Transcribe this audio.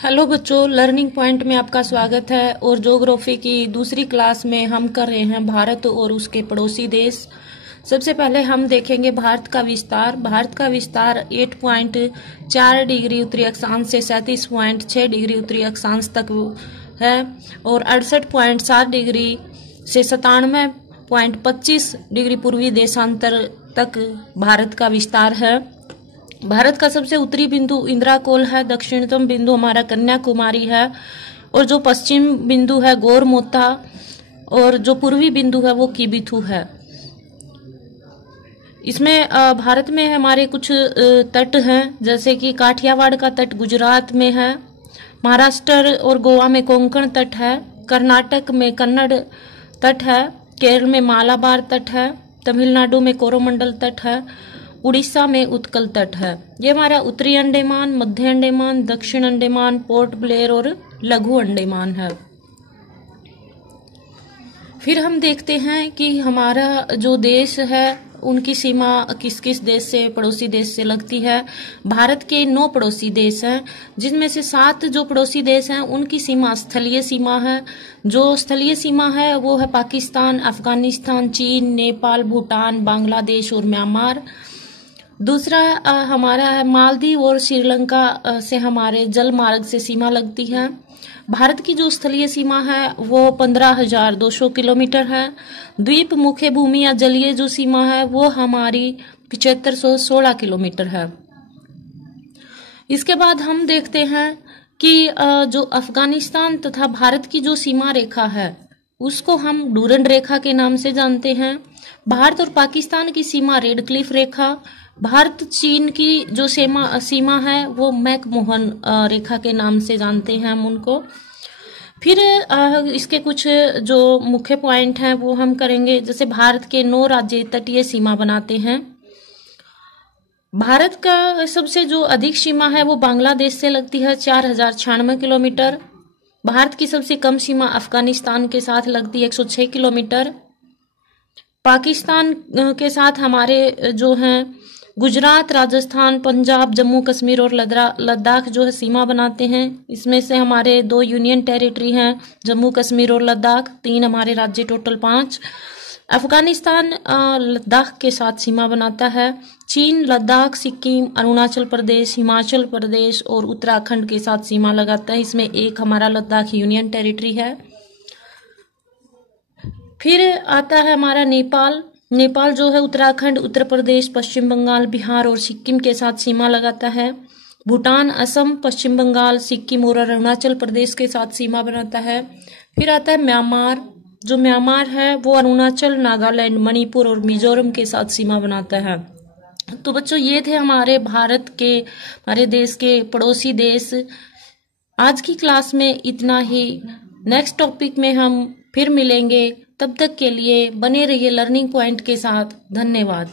Hello बच्चों, learning point में आपका स्वागत है। और ज्योग्राफी की दूसरी क्लास में हम कर रहे हैं भारत और उसके पड़ोसी देश। सबसे पहले हम देखेंगे भारत का विस्तार। भारत का विस्तार 8.4 डिग्री उत्तरी अक्षांश से 37.6 डिग्री उत्तरी अक्षांश तक है और 68.7 डिग्री से 97.25 डिग्री पूर्वी देशांतर तक भारत का विस्तार है। भारत का सबसे उत्तरी बिंदु इंद्राकोल है, दक्षिणतम बिंदु हमारा कन्याकुमारी है और जो पश्चिम बिंदु है गोरमोता और जो पूर्वी बिंदु है वो किबिथु है। इसमें भारत में हमारे कुछ तट हैं, जैसे कि काठियावाड़ का तट गुजरात में है, महाराष्ट्र और गोवा में कोंकण तट है, कर्नाटक में कन्नड़ तट है, केरल में मालाबार तट है, तमिलनाडु में कोरोमंडल तट है, उड़ीसा में उत्कल तट है। ये हमारा उत्तरी अंडमान, मध्य अंडमान, दक्षिण अंडमान, पोर्ट ब्लेयर और लघु अंडमान है। फिर हम देखते हैं कि हमारा जो देश है उनकी सीमा किस किस देश से, पड़ोसी देश से लगती है। भारत के 9 पड़ोसी देश हैं, जिनमें से 7 जो पड़ोसी देश हैं उनकी सीमा स्थलीय सीमा है। जो स्थलीय सीमा है वो है पाकिस्तान, अफगानिस्तान, चीन, नेपाल, भूटान, बांग्लादेश और म्यांमार। दूसरा हमारा है मालदीव और श्रीलंका से हमारे जल मार्ग से सीमा लगती है। भारत की जो स्थलीय सीमा है वो 15,200 किलोमीटर है। द्वीप मुख्य भूमि या जलीय जो सीमा है वो हमारी 7516 किलोमीटर है। इसके बाद हम देखते हैं कि जो अफगानिस्तान तथा भारत की जो सीमा रेखा है उसको हम डूरंड रेखा के नाम से जानते हैं। भारत और पाकिस्तान की सीमा रेड क्लिफ रेखा। भारत चीन की जो सीमा है वो मैकमोहन रेखा के नाम से जानते हैं हम उनको। फिर इसके कुछ जो मुख्य पॉइंट हैं वो हम करेंगे। जैसे भारत के 9 राज्य तटीय सीमा बनाते हैं। भारत का सबसे जो अधिक सीमा है वो बांग्लादेश से लगती है 4096 किलोमीटर। भारत की सबसे कम सीमा अफगानिस्तान के साथ लगती है 106 किलोमीटर। पाकिस्तान के साथ हमारे जो हैं गुजरात, राजस्थान, पंजाब, जम्मू कश्मीर और लद्दाख जो है सीमा बनाते हैं। इसमें से हमारे 2 यूनियन टेरिटरी हैं, जम्मू कश्मीर और लद्दाख, 3 हमारे राज्य, टोटल 5। अफगानिस्तान लद्दाख के साथ सीमा बनाता है। चीन लद्दाख, सिक्किम, अरुणाचल प्रदेश, हिमाचल प्रदेश और उत्तराखंड के साथ सीमा लगाता है। इसमें एक हमारा लद्दाख यूनियन टेरिटरी है। फिर आता है हमारा नेपाल। नेपाल जो है उत्तराखंड, उत्तर प्रदेश, पश्चिम बंगाल, बिहार और सिक्किम के साथ सीमा लगाता है। भूटान, असम, पश्चिम बंगाल, सिक्किम और अरुणाचल प्रदेश के साथ सीमा बनाता है। फिर आता है म्यांमार। जो म्यांमार है वो अरुणाचल, नागालैंड, मणिपुर और मिजोरम के साथ सीमा बनाता है। तो बच्चों ये थे हमारे हमारे देश के पड़ोसी देश। आज की क्लास में इतना ही। नेक्स्ट टॉपिक में हम फिर मिलेंगे। तब तक के लिए बने रहिए लर्निंग पॉइंट के साथ। धन्यवाद।